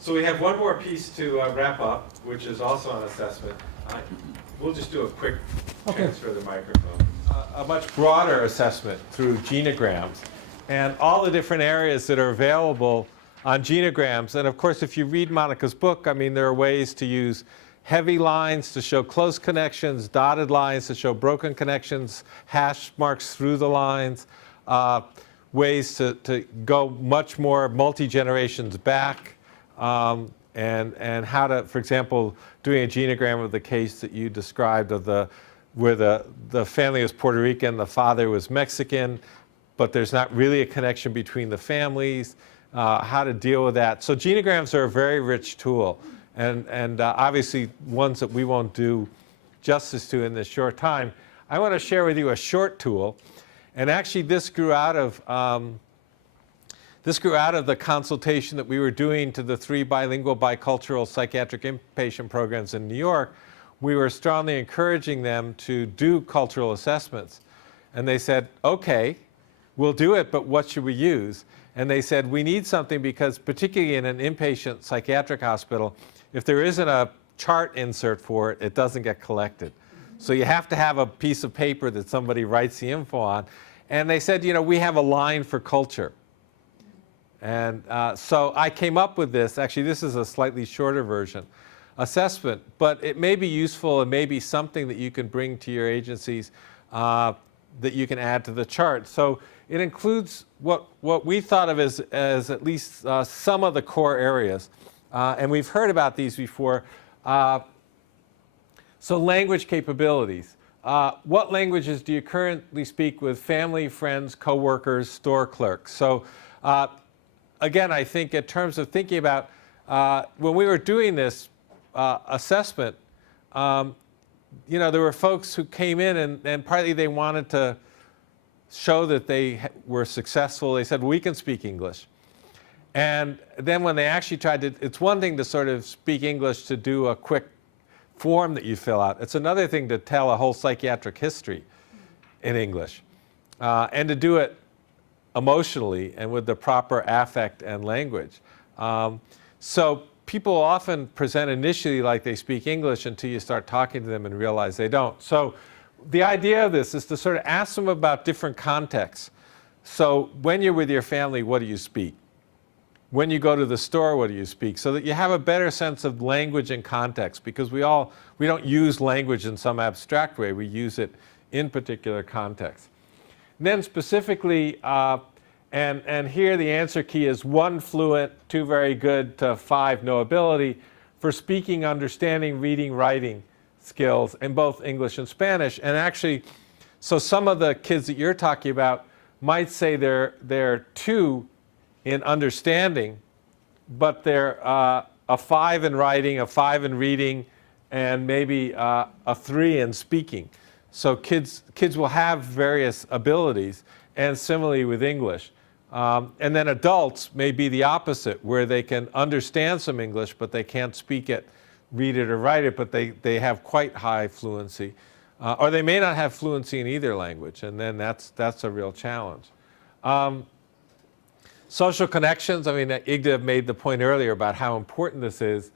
So we have one more piece to wrap up, which is also on assessment. We'll just do a quick transfer of the microphone. A much broader assessment through genograms and all the different areas that are available on genograms. And of course, if you read Monica's book, I mean, there are ways to use heavy lines to show close connections, dotted lines to show broken connections, hash marks through the lines, ways to go much more multi-generations back, and how to, for example, doing a genogram of the case that you described of where the family was Puerto Rican, the father was Mexican, but there's not really a connection between the families, how to deal with that. So genograms are a very rich tool, and obviously ones that we won't do justice to in this short time. I want to share with you a short tool, and actually this grew out of the consultation that we were doing to the 3 bilingual bicultural psychiatric inpatient programs in New York. We were strongly encouraging them to do cultural assessments. And they said, okay, we'll do it, but what should we use? And they said, we need something because particularly in an inpatient psychiatric hospital, if there isn't a chart insert for it, it doesn't get collected. So you have to have a piece of paper that somebody writes the info on. And they said, you know, we have a line for culture. And so I came up with this. Actually, this is a slightly shorter version. Assessment, but it may be useful and may be something that you can bring to your agencies that you can add to the chart. So it includes what we thought of as at least some of the core areas. And we've heard about these before. So language capabilities. What languages do you currently speak with family, friends, coworkers, store clerks? So again, I think in terms of thinking about when we were doing this assessment, you know, there were folks who came in and partly they wanted to show that they were successful. They said, we can speak English. And then when they actually tried to, it's one thing to sort of speak English to do a quick form that you fill out. It's another thing to tell a whole psychiatric history in English and to do it emotionally and with the proper affect and language. So people often present initially like they speak English until you start talking to them and realize they don't. So the idea of this is to sort of ask them about different contexts. So when you're with your family, what do you speak? When you go to the store, what do you speak? So that you have a better sense of language and context, because we don't use language in some abstract way. We use it in particular contexts. And then specifically, and here the answer key is 1 fluent, 2 very good, to 5 no ability for speaking, understanding, reading, writing skills in both English and Spanish. And actually, so some of the kids that you're talking about might say they're 2 in understanding, but they're a 5 in writing, a 5 in reading, and maybe a 3 in speaking. So kids will have various abilities, and similarly with English. And then adults may be the opposite, where they can understand some English, but they can't speak it, read it, or write it, but they have quite high fluency. Or they may not have fluency in either language, and then that's a real challenge. Social connections, I mean, Igda made the point earlier about how important this is.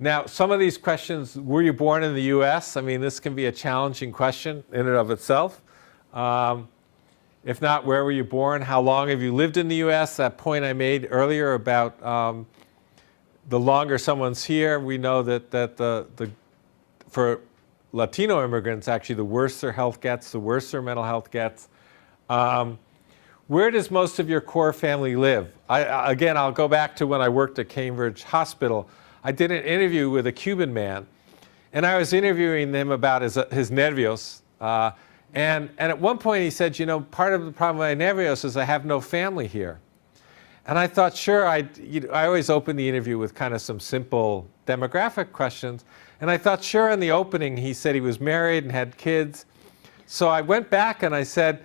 Now, some of these questions, were you born in the US? I mean, this can be a challenging question in and of itself. If not, where were you born? How long have you lived in the US? That point I made earlier about the longer someone's here, we know that for Latino immigrants, actually, the worse their health gets, the worse their mental health gets. Where does most of your core family live? Again, I'll go back to when I worked at Cambridge Hospital. I did an interview with a Cuban man, and I was interviewing him about his nervios. And at one point he said, you know, part of the problem with my nervios is I have no family here. And I thought, sure, I always open the interview with kind of some simple demographic questions. And I thought, sure, in the opening he said he was married and had kids. So I went back and I said,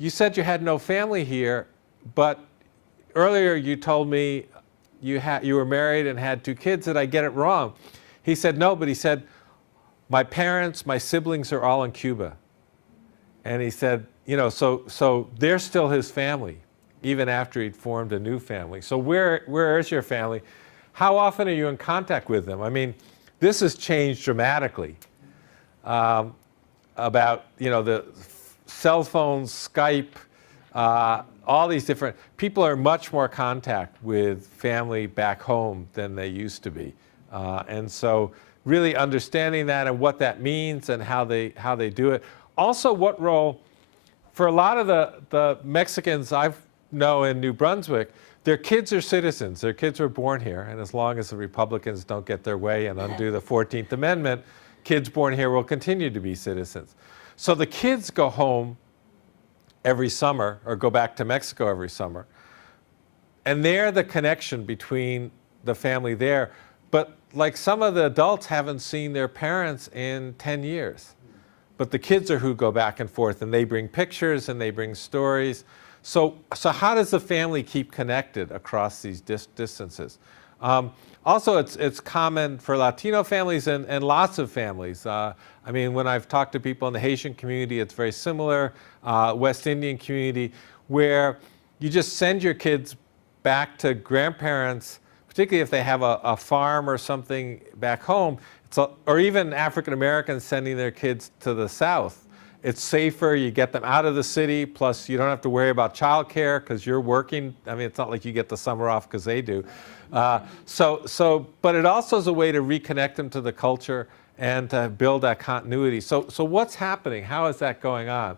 you said you had no family here, but earlier you told me you were married and had 2 kids. Did I get it wrong? He said, no, but he said, my parents, my siblings are all in Cuba. And he said, you know, so they're still his family. even after he'd formed a new family. So where is your family? How often are you in contact with them? I mean, this has changed dramatically. About, you know, the cell phones, Skype, all these different, people are much more contact with family back home than they used to be. And so really understanding that and what that means and how they do it. Also, what role, for a lot of the Mexicans I know in New Brunswick, their kids are citizens. Their kids were born here, and as long as the Republicans don't get their way and undo the 14th Amendment, kids born here will continue to be citizens. So the kids go home every summer or go back to Mexico every summer. And they're the connection between the family there. But like some of the adults haven't seen their parents in 10 years. But the kids are who go back and forth, and they bring pictures and they bring stories. So how does the family keep connected across these distances? Also, it's common for Latino families and lots of families. I mean, when I've talked to people in the Haitian community, it's very similar. West Indian community, where you just send your kids back to grandparents, particularly if they have a farm or something back home, or even African Americans sending their kids to the South. It's safer, you get them out of the city, plus you don't have to worry about childcare because you're working. I mean, it's not like you get the summer off because they do. But it also is a way to reconnect them to the culture and to build that continuity. So what's happening? How is that going on?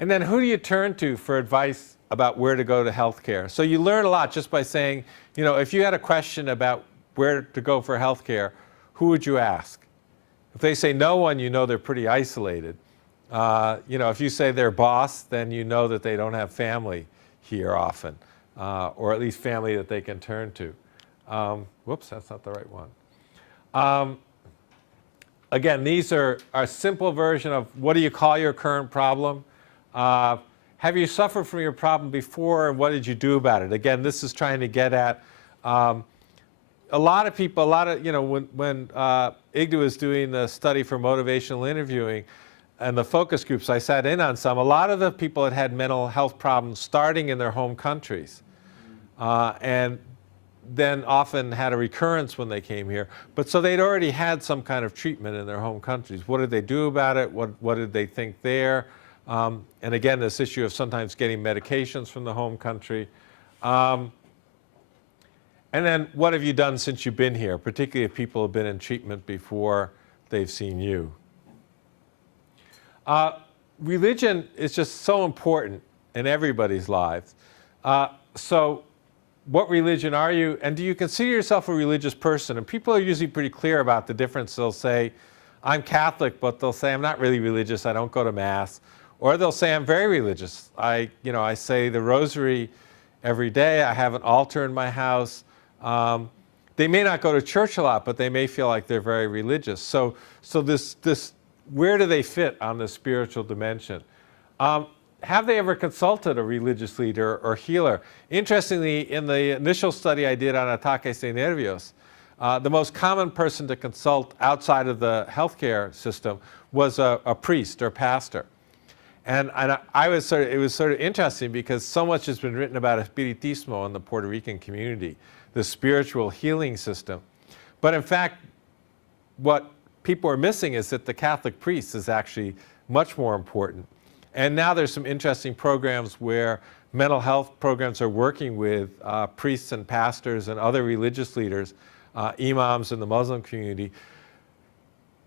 And then who do you turn to for advice about where to go to healthcare? So you learn a lot just by saying, you know, if you had a question about where to go for healthcare, who would you ask? If they say no one, you know they're pretty isolated. You know, if you say their boss, then you know that they don't have family here often, or at least family that they can turn to. Whoops, that's not the right one. Again, these are a simple version of what do you call your current problem? Have you suffered from your problem before, and what did you do about it? Again, this is trying to get at a lot of people, you know, when IGDA was doing the study for motivational interviewing and the focus groups, I sat in on some. A lot of the people had mental health problems starting in their home countries, and then often had a recurrence when they came here. But so they'd already had some kind of treatment in their home countries. What did they do about it? What did they think there? And again, this issue of sometimes getting medications from the home country. And then what have you done since you've been here, particularly if people have been in treatment before they've seen you? Religion is just so important in everybody's lives. So what religion are you? And do you consider yourself a religious person? And people are usually pretty clear about the difference. They'll say, I'm Catholic, but they'll say, I'm not really religious. I don't go to Mass. Or they'll say, I'm very religious. I say the rosary every day. I have an altar in my house. They may not go to church a lot, but they may feel like they're very religious. So this, where do they fit on the spiritual dimension? Have they ever consulted a religious leader or healer? Interestingly, in the initial study I did on ataques de nervios, the most common person to consult outside of the healthcare system was a priest or pastor. And it was sort of interesting because so much has been written about Espiritismo in the Puerto Rican community, the spiritual healing system. But in fact, what people are missing is that the Catholic priest is actually much more important. And now there's some interesting programs where mental health programs are working with priests and pastors and other religious leaders, imams in the Muslim community,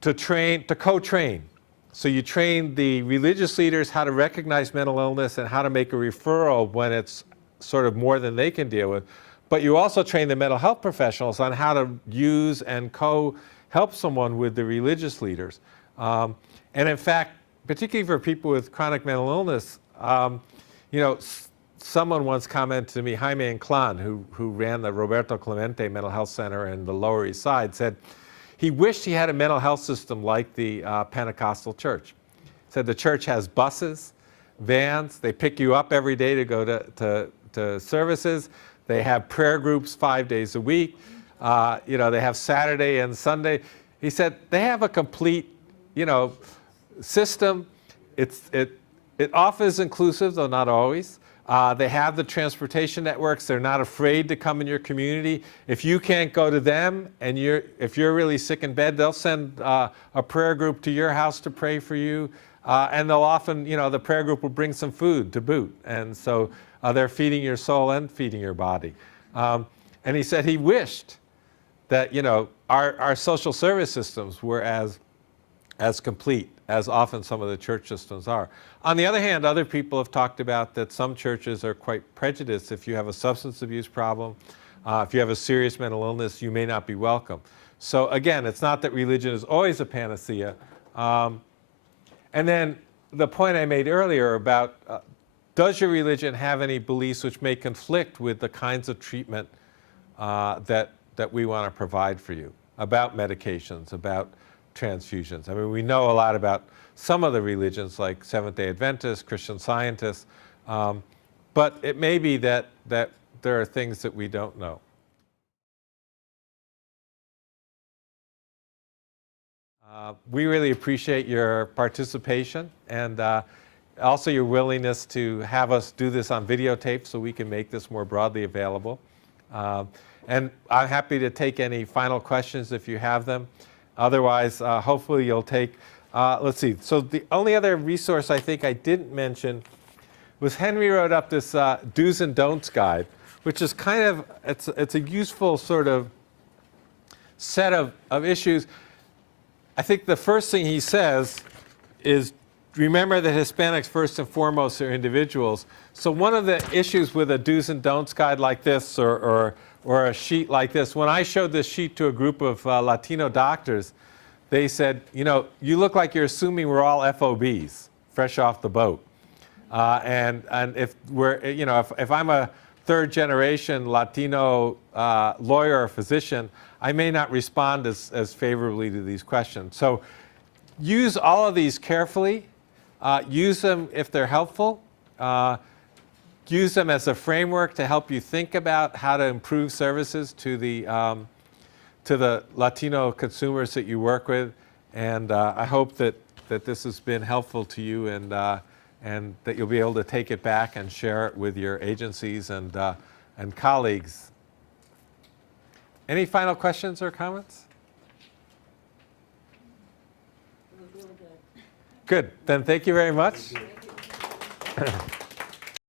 to co-train. So you train the religious leaders how to recognize mental illness and how to make a referral when it's sort of more than they can deal with. But you also train the mental health professionals on how to use and help someone with the religious leaders. And in fact, particularly for people with chronic mental illness, someone once commented to me, Jaime Inclán, who ran the Roberto Clemente Mental Health Center in the Lower East Side, said he wished he had a mental health system like the Pentecostal church. He said the church has buses, vans, they pick you up every day to go to services. They have prayer groups 5 days a week. They have Saturday and Sunday. He said they have a complete, system. It often is inclusive, though not always. They have the transportation networks. They're not afraid to come in your community. If you can't go to them and if you're really sick in bed, they'll send a prayer group to your house to pray for you. And they'll often, the prayer group will bring some food to boot. And so they're feeding your soul and feeding your body. And he said he wished that, our social service systems were as complete as often some of the church systems are. On the other hand, other people have talked about that some churches are quite prejudiced. If you have a substance abuse problem, if you have a serious mental illness, you may not be welcome. So again, it's not that religion is always a panacea. And then the point I made earlier about does your religion have any beliefs which may conflict with the kinds of treatment that we want to provide for you, about medications, about transfusions. I mean, we know a lot about some of the religions like Seventh-day Adventists, Christian Scientists, but it may be that there are things that we don't know. We really appreciate your participation and also your willingness to have us do this on videotape so we can make this more broadly available. And I'm happy to take any final questions if you have them. Otherwise, hopefully you'll take, let's see. So the only other resource I think I didn't mention was Henry wrote up this do's and don'ts guide, which is kind of, it's a useful sort of set of issues. I think the first thing he says is remember that Hispanics first and foremost are individuals. So one of the issues with a do's and don'ts guide like this or a sheet like this, when I showed this sheet to a group of Latino doctors, they said, you look like you're assuming we're all FOBs, fresh off the boat. And if we're, if I'm a third generation Latino lawyer or physician, I may not respond as favorably to these questions. So use all of these carefully. Use them if they're helpful. Use them as a framework to help you think about how to improve services to the Latino consumers that you work with. And I hope that this has been helpful to you and that you'll be able to take it back and share it with your agencies and colleagues. Any final questions or comments? It was really good. Good. Then thank you very much. Thank you.